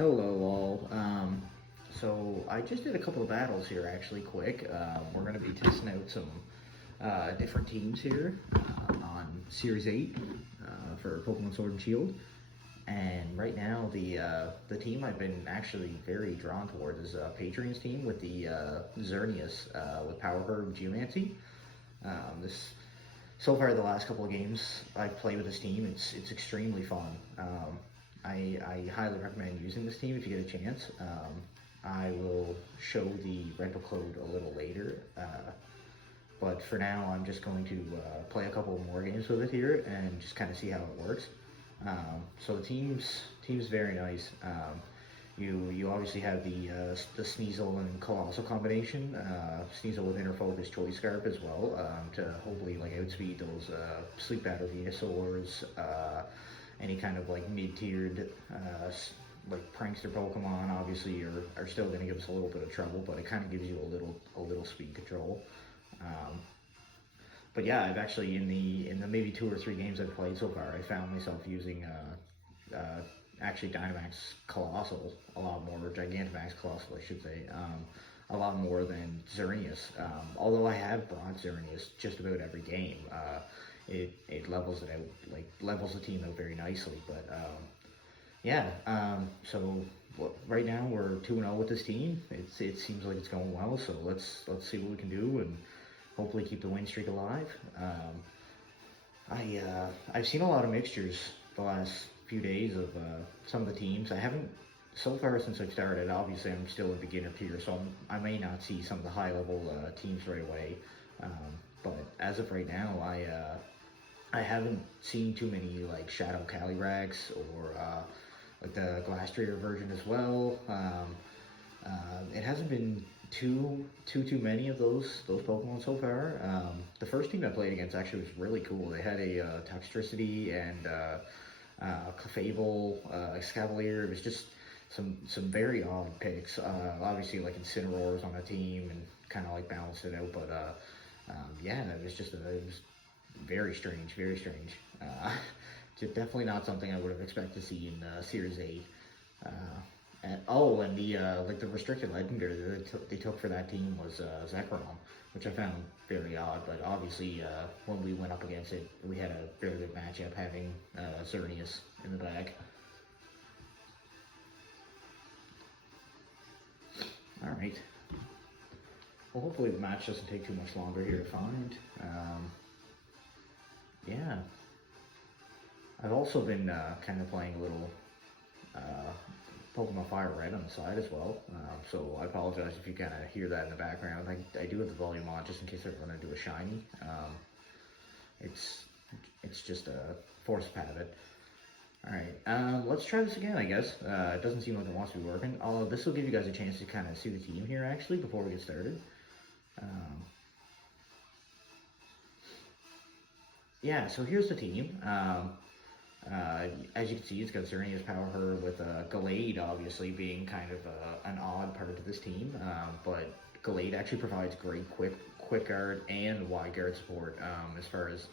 Hello all. So I just did a couple of battles here actually quick. We're going to be testing out some different teams here on Series 8 for Pokemon Sword and Shield. And right now the team I've been actually very drawn towards is Patreon's team with the Xerneas with Power Herb Geomancy. This So far the last couple of games I've played with this team, it's extremely fun. I highly recommend using this team if you get a chance. I will show the rental code a little later, but for now I'm just going to play a couple more games with it here and just kind of see how it works. So the team's very nice. You obviously have the Sneasel and Colossal combination. Sneasel with Inner Focus Choice Scarp as well, to hopefully like outspeed those Sleep Battle Venusaurs, any kind of like mid-tiered like prankster Pokemon obviously are still going to give us a little bit of trouble, but it kind of gives you a little speed control. But yeah, I've actually in the maybe 2 or 3 games I've played so far, I found myself using actually Dynamax Colossal a lot more, or Gigantamax Colossal I should say, a lot more than Xerneas. Although I have brought Xerneas just about every game. It levels it out, like levels the team out very nicely. But yeah, so right now we're 2-0 with this team. It seems like it's going well. So let's see what we can do and hopefully keep the win streak alive. I've seen a lot of mixtures the last few days of some of the teams. I haven't so far since I've started. Obviously, I'm still a beginner tier, so I may not see some of the high level teams right away. But as of right now, I haven't seen too many like Shadow Calyrex or like the Glastrier version as well. It hasn't been too many of those Pokemon so far. The first team I played against actually was really cool. They had a Toxtricity and Clefable, Escavalier. It was just some very odd picks. Obviously, like Incineroar's on the team and kind of like balanced it out. But yeah, it was very strange, very strange. Just definitely not something I would have expected to see in Series 8. And the like the restricted legendary that they took for that team was Zekrom, which I found very odd. But obviously, when we went up against it, we had a very good matchup having Xerneas in the bag. All right. Well, hopefully the match doesn't take too much longer here to find. Yeah. I've also been kind of playing a little Pokemon Fire Red on the side as well, so I apologize if you kind of hear that in the background. I do have the volume on just in case I run into a shiny. It's just a force of habit. Alright, let's try this again, I guess. It doesn't seem like it wants to be working, although this will give you guys a chance to kind of see the team here actually before we get started. Yeah, so here's the team. As you can see, it's got Xerneas Power Herb with Gallade obviously being kind of an odd part of this team, but Gallade actually provides great quick guard and wide guard support as far as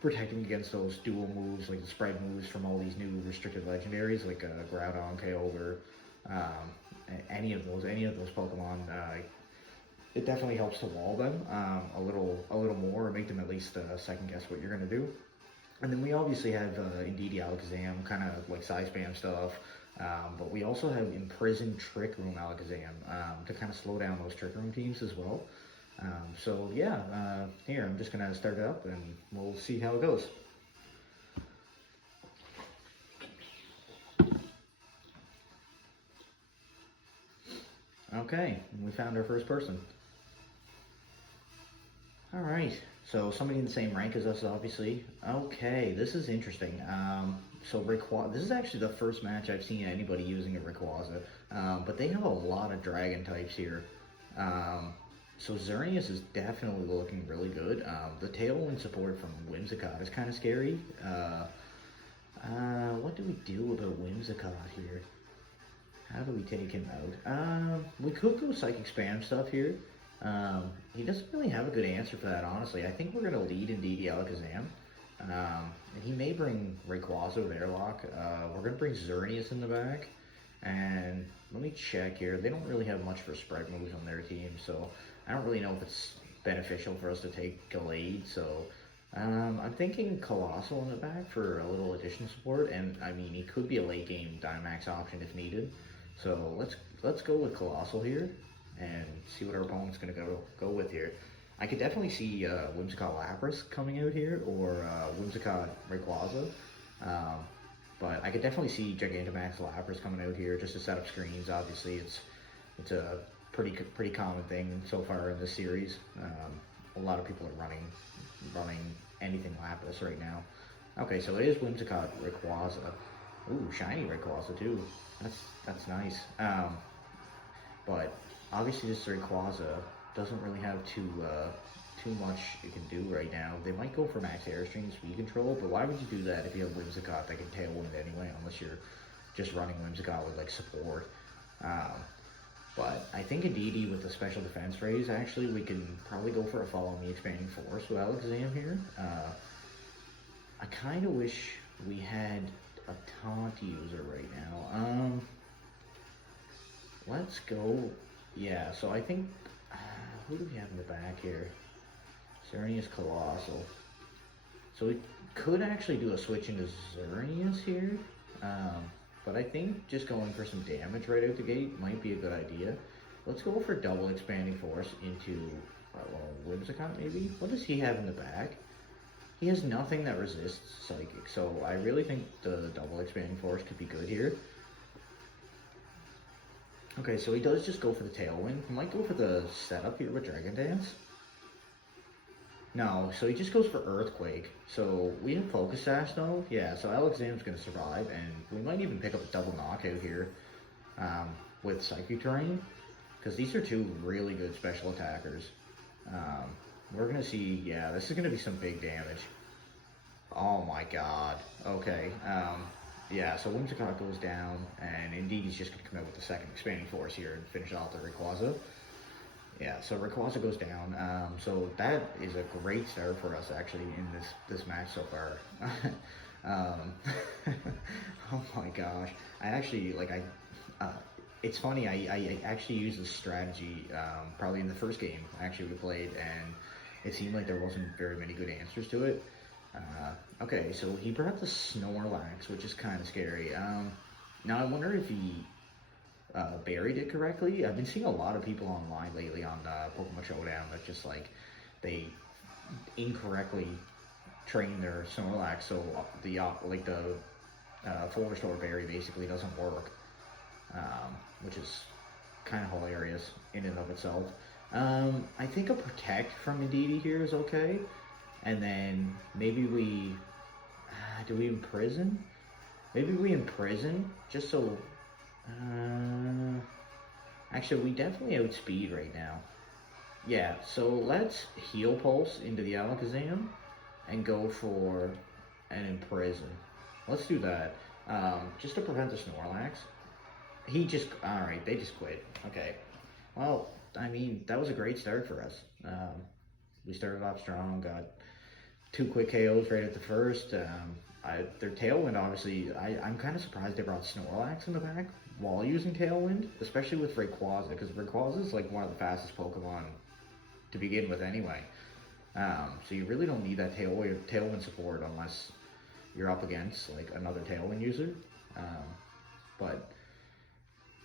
protecting against those dual moves, like the spread moves from all these new restricted legendaries, like Groudon, Kyogre, any of those Pokemon. It definitely helps to wall them a little more, or make them at least second guess what you're gonna do. And then we obviously have Indeedee Alakazam, kind of like size spam stuff, but we also have Imprisoned Trick Room Alakazam to kind of slow down those Trick Room teams as well. So yeah, here I'm just gonna start it up and we'll see how it goes. Okay, we found our first person. Alright, so somebody in the same rank as us, obviously. Okay, this is interesting. So Rayquaza, this is actually the first match I've seen anybody using a Rayquaza, but they have a lot of dragon types here. So Xerneas is definitely looking really good. The tailwind support from Whimsicott is kind of scary. What do we do about Whimsicott here? How do we take him out? We could go Psychic Spam stuff here. He doesn't really have a good answer for that, honestly. I think we're going to lead Indeedee Alakazam. And he may bring Rayquaza with Airlock. We're going to bring Xerneas in the back. And let me check here. They don't really have much for spread moves on their team, so I don't really know if it's beneficial for us to take Gallade. So I'm thinking Colossal in the back for a little additional support, and I mean he could be a late game Dynamax option if needed. So let's go with Colossal here and see what our opponent's gonna go with here. I could definitely see Whimsicott Lapras coming out here, or Whimsicott Rayquaza. Um, but I could definitely see Gigantamax Lapras coming out here just to set up screens. Obviously, it's a pretty common thing so far in this series. A lot of people are running anything Lapras right now. Okay, so it is Whimsicott Rayquaza. Ooh, shiny Rayquaza too. That's nice. But obviously this Rayquaza doesn't really have too much it can do right now. They might go for max Airstream speed control, but why would you do that if you have Whimsicott that can Tailwind anyway, unless you're just running Whimsicott with like support. But I think Indeedee with the special defense raise, actually, we can probably go for a Follow Me Expanding Force with Alakazam here. I kind of wish we had a Taunt user right now. Let's go. Yeah, so I think, who do we have in the back here? Xerneas Colossal. So we could actually do a switch into Xerneas here. But I think just going for some damage right out the gate might be a good idea. Let's go for double Expanding Force into Whimsicott maybe? What does he have in the back? He has nothing that resists Psychic, so I really think the double Expanding Force could be good here. Okay, so he does just go for the Tailwind. He might go for the setup here with Dragon Dance. No, so he just goes for Earthquake. So we have Focus Sash though. Yeah, so Alakazam's going to survive, and we might even pick up a double knockout here with Psychic Terrain, because these are two really good special attackers. We're going to see, yeah, this is going to be some big damage. Oh my god. Okay. Yeah, so Whimsicott goes down, and indeed he's just going to come out with the second Expanding Force here and finish off the Rayquaza. Yeah, so Rayquaza goes down. So that is a great start for us actually in this match so far. Oh my gosh, I actually it's funny. I actually used this strategy probably in the first game actually we played, and it seemed like there wasn't very many good answers to it. Okay, so he brought the Snorlax, which is kind of scary. Now I wonder if he buried it correctly. I've been seeing a lot of people online lately on Pokemon Showdown that just like they incorrectly train their Snorlax, so the full restore berry basically doesn't work, which is kind of hilarious in and of itself. I think a Protect from Indeedee here is okay, and then maybe we do we Imprison? Maybe we Imprison just so. Actually, we definitely outspeed right now. Yeah, so let's Heal Pulse into the Alakazam and go for an Imprison. Let's do that. Just to prevent the Snorlax. Alright, they just quit. Okay. Well, I mean, that was a great start for us. We started off strong, got 2 quick KOs right at the first. Their Tailwind, obviously, I'm kind of surprised they brought Snorlax in the back while using Tailwind, especially with Rayquaza, because Rayquaza is like one of the fastest Pokemon to begin with anyway. So you really don't need that Tailwind support unless you're up against like another Tailwind user. But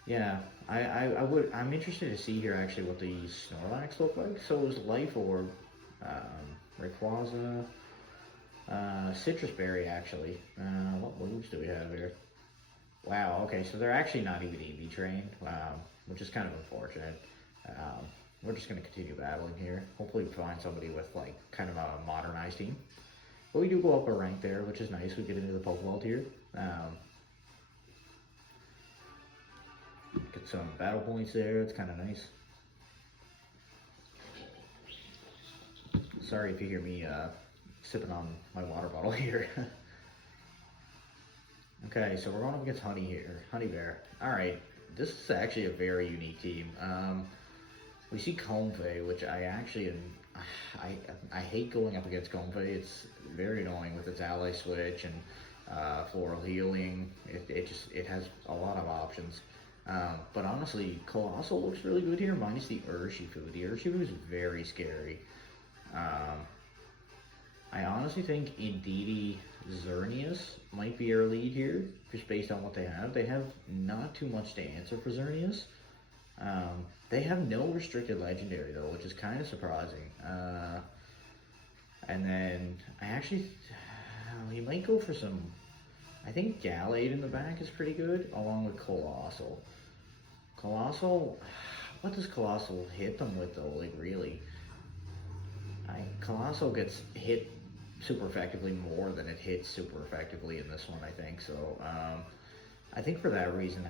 yeah, I'm interested to see here actually what the Snorlax look like. So is Life Orb, Rayquaza, Citrus Berry actually. What moves do we have here? Wow, okay, so they're actually not even EV trained, which is kind of unfortunate. We're just going to continue battling here. Hopefully we find somebody with like kind of a modernized team. But we do go up a rank there, which is nice. We get into the Pokeball tier. Get some battle points there. It's kind of nice. Sorry if you hear me sipping on my water bottle here. Okay, so we're going up against Honey here. Honey Bear. Alright, this is actually a very unique team. We see Comfey, which I actually am, I hate going up against Comfey. It's very annoying with its ally switch, and floral healing. It has a lot of options. But honestly, Colossal looks really good here, minus the Urshifu. The Urshifu is very scary. Um, I honestly think Indeedee Xerneas might be our lead here, just based on what they have. They have not too much to answer for Xerneas. They have no restricted legendary though, which is kind of surprising. And then I actually, he might go for some. I think Gallade in the back is pretty good, along with Colossal. Colossal, what does Colossal hit them with though? Like really, Colossal gets hit super effectively more than it hits super effectively in this one. I think so. I think for that reason,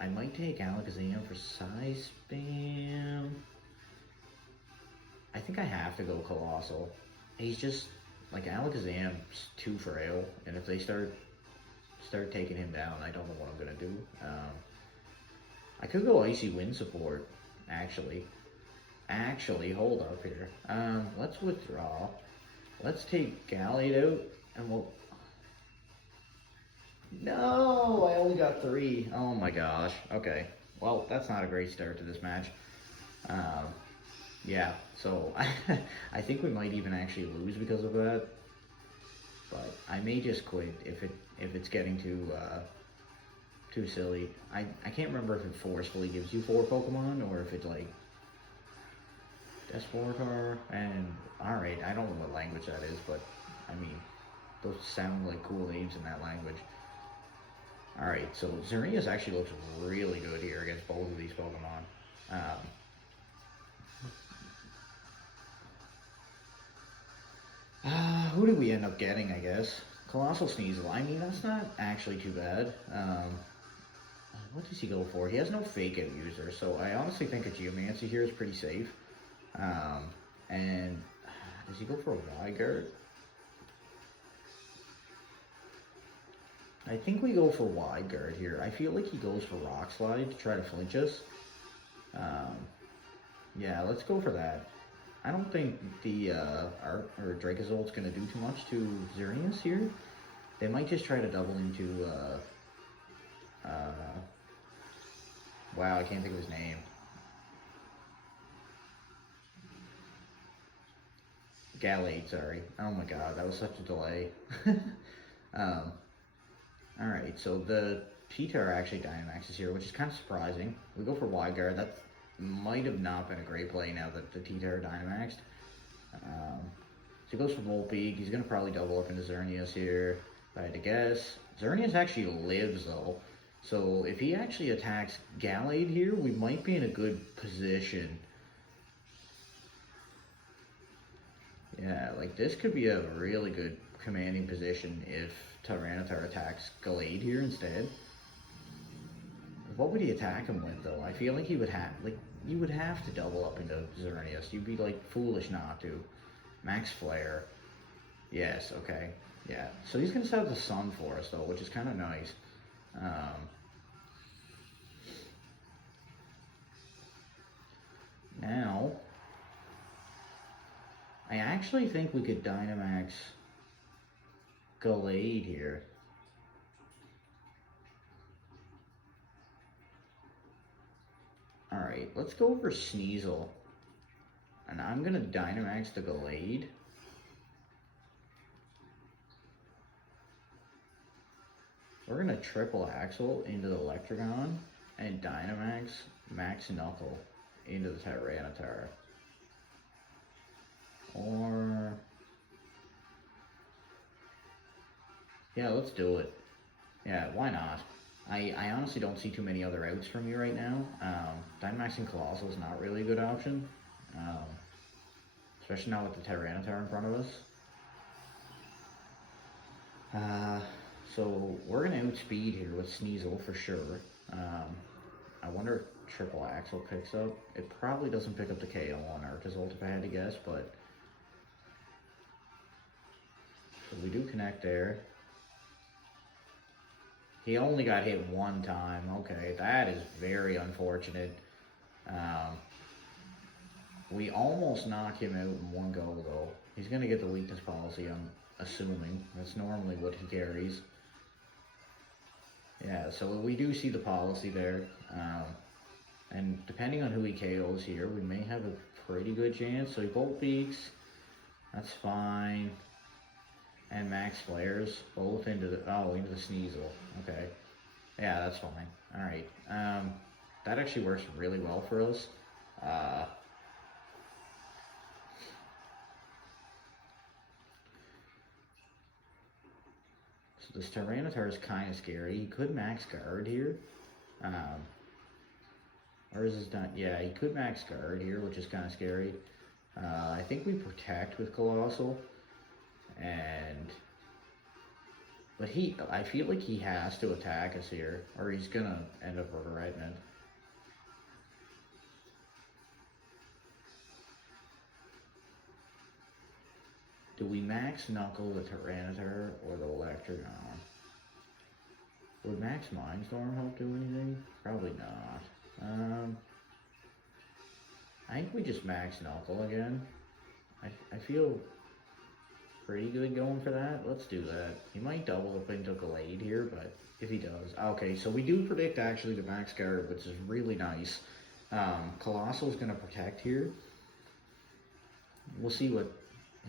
I might take Alakazam for size spam. I think I have to go Colossal. He's just like Alakazam's too frail, and if they start taking him down, I don't know what I'm gonna do. I could go Icy Wind support, actually. Actually, hold up here. Let's withdraw. Let's take Gallade out, and we'll. No, I only got 3. Oh my gosh. Okay. Well, that's not a great start to this match. Yeah. So I think we might even actually lose because of that. But I may just quit if it's getting too silly. I can't remember if it forcefully gives you 4 Pokemon or if it's like Despotar and alright, I don't know what language that is, but I mean those sound like cool names in that language. Alright, so Xerneas actually looks really good here against both of these Pokemon. Who did we end up getting, I guess? Colossal Sneasel. I mean, that's not actually too bad. What does he go for? He has no Fake Out user, so I honestly think a Geomancy here is pretty safe. And does he go for a Wyguard? I think we go for Wyguard here. I feel like he goes for Rock Slide to try to flinch us. Yeah, let's go for that. I don't think the Dracozold's going to do too much to Xerneas here. They might just try to double into, wow, I can't think of his name. Gallade, sorry. Oh my god, that was such a delay. Alright, so the T-Tar actually Dynamaxes here, which is kind of surprising. We go for Wyguard. That might have not been a great play now that the T-Tar Dynamaxed. So he goes for Volbeat. He's going to probably double up into Xerneas here, if I had to guess. Xerneas actually lives, though. So if he actually attacks Gallade here, we might be in a good position. Yeah, like this could be a really good commanding position if Tyranitar attacks Gallade here instead. What would he attack him with though? I feel like he would have, like, you would have to double up into Xerneas. You'd be like foolish not to. Max Flare. Yes, okay. Yeah. So he's gonna set up the Sun for us though, which is kind of nice. Now, I actually think we could Dynamax Gallade here. Alright, let's go over Sneasel. And I'm gonna Dynamax the Gallade. We're gonna triple Axle into the Electrogon and Dynamax Max Knuckle into the Tyranitar. Or yeah, let's do it. Yeah, why not? I honestly don't see too many other outs for me right now. Dynamaxing Colossal is not really a good option. Especially now with the Tyranitar in front of us. So we're going to outspeed here with Sneasel for sure. I wonder if Triple Axle picks up. It probably doesn't pick up the KO on Arctozolt if I had to guess, but so we do connect there. He only got hit one time. Okay, that is very unfortunate. We almost knock him out in one go, though. He's going to get the weakness policy, I'm assuming. That's normally what he carries. Yeah, so we do see the policy there. And depending on who he KOs here, we may have a pretty good chance. So he Bolt Beaks, that's fine. And Max Flares, both into the, into the Sneasel. Okay. Yeah, that's fine. Alright. That actually works really well for us. So this Tyranitar is kind of scary. He could max guard here. Or is this done? Yeah, he could max guard here, which is kind of scary. I think we protect with Colossal. But I feel like he has to attack us here, or he's gonna end up regretting it. Do we max Knuckle the Tyranitar or the Electrogon? Would Max Mindstorm help do anything? Probably not. I think we just max Knuckle again. I feel pretty good going for that. Let's do that. He might double up into Gallade here, but if he does. Okay, so we do predict actually the max guard, which is really nice. Colossal's going to protect here. We'll see what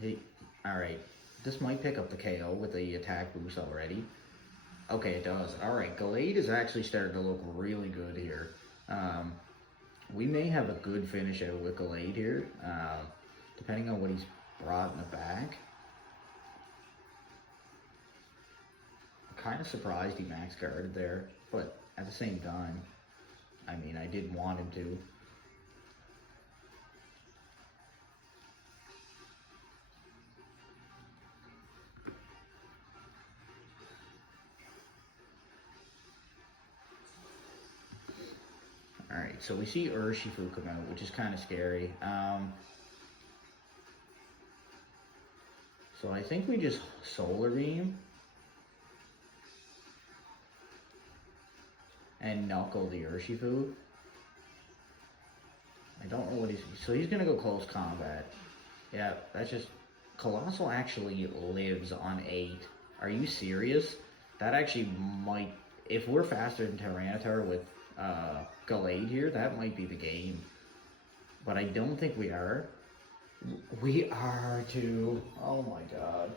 he... Alright, this might pick up the KO with the attack boost already. Okay, it does. Alright, Gallade is actually starting to look really good here. We may have a good finish out with Gallade here, depending on what he's brought in the back. I'm kind of surprised he max guarded there, but at the same time, I mean, I didn't want him to. Alright, so we see Urshifu come out, which is kind of scary. So I think we just Solar Beam and Knuckle the Urshifu. I don't know what so he's gonna go close combat. Yeah, that's just, Colossal actually lives on 8. Are you serious? That actually might, if we're faster than Tyranitar with Gallade here, that might be the game. But I don't think we are. We are too. Oh my god.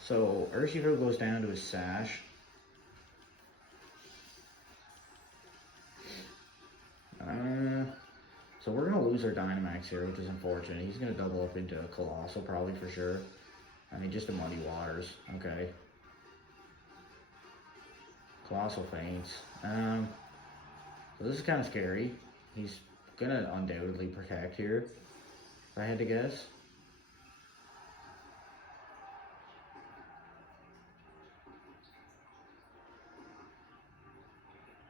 So Urshifu goes down to his Sash. So we're going to lose our Dynamax here, which is unfortunate. He's going to double up into a Colossal probably for sure. I mean, just a Muddy Waters. Okay. Colossal faints. So this is kind of scary. He's going to undoubtedly protect here, if I had to guess.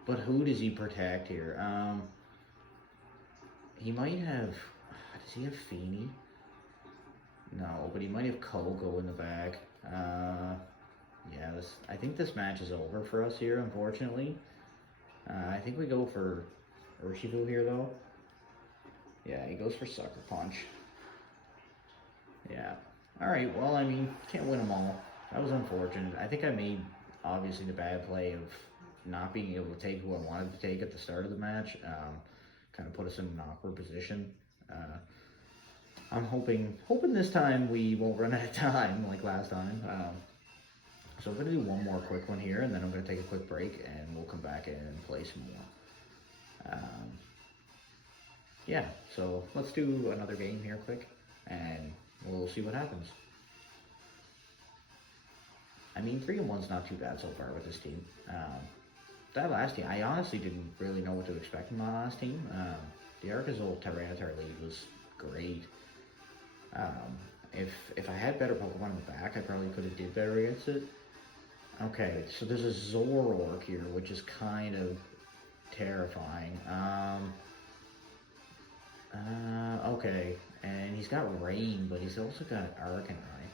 But who does he protect here? He might have... Does he have Feeny? No, but he might have Kogo in the back. Yeah, I think this match is over for us here, unfortunately. I think we go for Urshifu here, though. Yeah, he goes for Sucker Punch. Yeah. Alright, well, I mean, can't win them all. That was unfortunate. I think I made, obviously, the bad play of not being able to take who I wanted to take at the start of the match. Kind of put us in an awkward position. I'm hoping this time we won't run out of time like last time. So I'm going to do one more quick one here, and then I'm going to take a quick break, and we'll come back in and play some more. Yeah, so let's do another game here quick, and we'll see what happens. I mean, 3-1's not too bad so far with this team. That last team, I honestly didn't really know what to expect from my last team. The Arcazol Tyranitar lead was great. If I had better Pokemon in the back, I probably could have did better against it. Okay, so there's a Zoroark here, which is kind of terrifying. Okay, and he's got Rain, but he's also got Arcanine.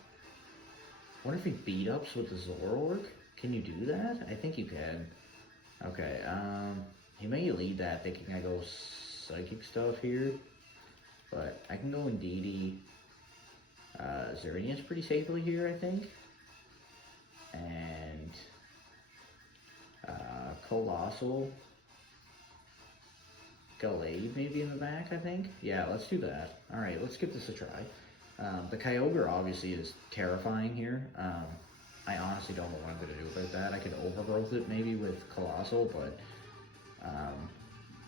What if he beat ups with the Zoroark? Can you do that? I think you can. Okay, he may lead that thinking I go Psychic stuff here, but I can go Indeedee. Xerneas pretty safely here, I think. And Colossal Gallade maybe in the back, I think. Yeah, let's do that. Alright, let's give this a try. The Kyogre obviously is terrifying here. I honestly don't know what I'm going to do about that. I could overgrowth it maybe with Colossal, but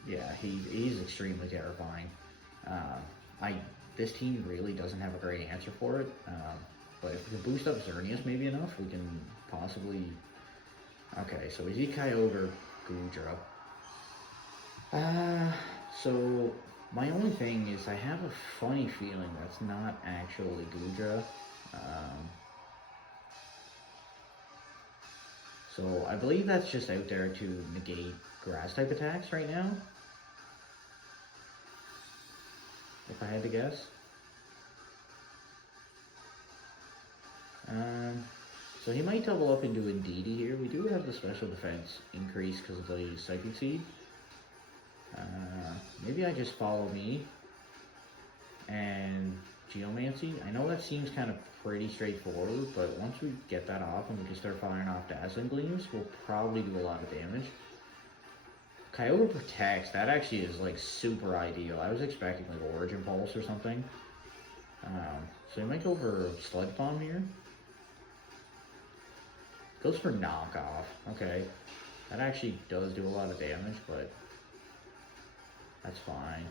yeah, he's extremely terrifying. This team really doesn't have a great answer for it, but if we can boost up Xerneas maybe enough, we can possibly... Okay, so is he Kyogre Goodra? So my only thing is I have a funny feeling that's not actually Goodra. So I believe that's just out there to negate grass type attacks right now. If I had to guess. So he might double up into Indeedee here. We do have the special defense increase because of the Psychic Seed. Maybe I just follow me and Geomancy. I know that seems kind of pretty straightforward, but once we get that off and we can start firing off Dazzling Gleams, we'll probably do a lot of damage. Kyogre protects, that actually is like super ideal. I was expecting like Origin Pulse or something. So he might go for Sludge Bomb here. Goes for knockoff. Okay. That actually does do a lot of damage, but that's fine.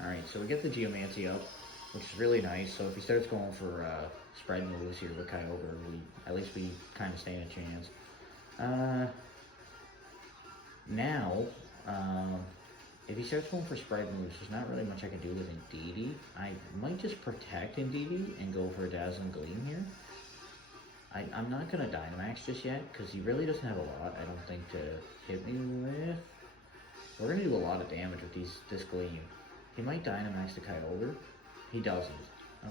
Alright, so we get the Geomancy up, which is really nice. So if he starts going for spread moves here with Kyogre, at least we kind of stand a chance. Now, if he starts going for spread moves, there's not really much I can do with Indeedee. I might just protect Indeedee and go for a Dazzling Gleam here. I'm not going to Dynamax just yet, because he really doesn't have a lot, I don't think, to hit me with. We're going to do a lot of damage with this Gleam. He might Dynamax the Kyogre. He doesn't.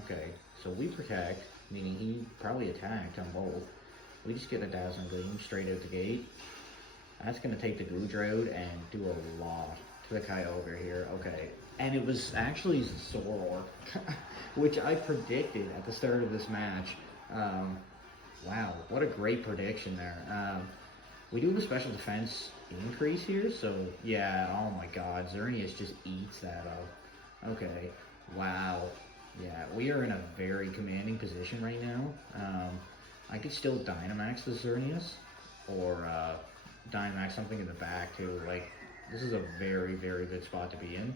Okay, so we protect, meaning he probably attacked on both. We just get a Dazzling Gleam straight out the gate. That's going to take the Goodra and do a lot to the Kyogre here. Okay, and it was actually Zoroark, which I predicted at the start of this match. Wow, what a great prediction there. We do have a special defense increase here, so yeah, oh my god, Xerneas just eats that up. Okay, wow. Yeah, we are in a very commanding position right now. I could still Dynamax the Xerneas, or Dynamax something in the back too. Like, this is a very, very good spot to be in.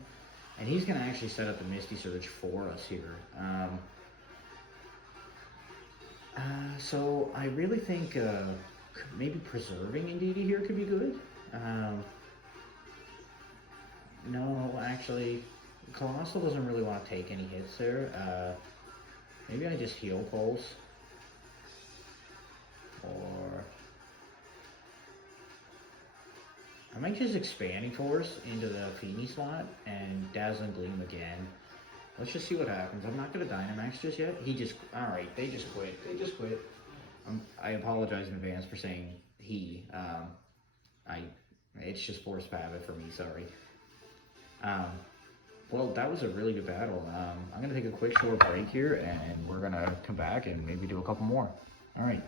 And he's going to actually set up the Misty Surge for us here. So I really think maybe preserving Indeedee here could be good. No, actually, Colossal doesn't really want to take any hits there. Maybe I just Heal Pulse. Or I might just Expanding Force into the Feeny slot and Dazzling Gleam again. Let's just see what happens. I'm not going to Dynamax just yet. Alright, they just quit. They just quit. I apologize in advance for saying he. It's just forced habit for me, sorry. Well, that was a really good battle. I'm going to take a quick short break here, and we're going to come back and maybe do a couple more. Alright.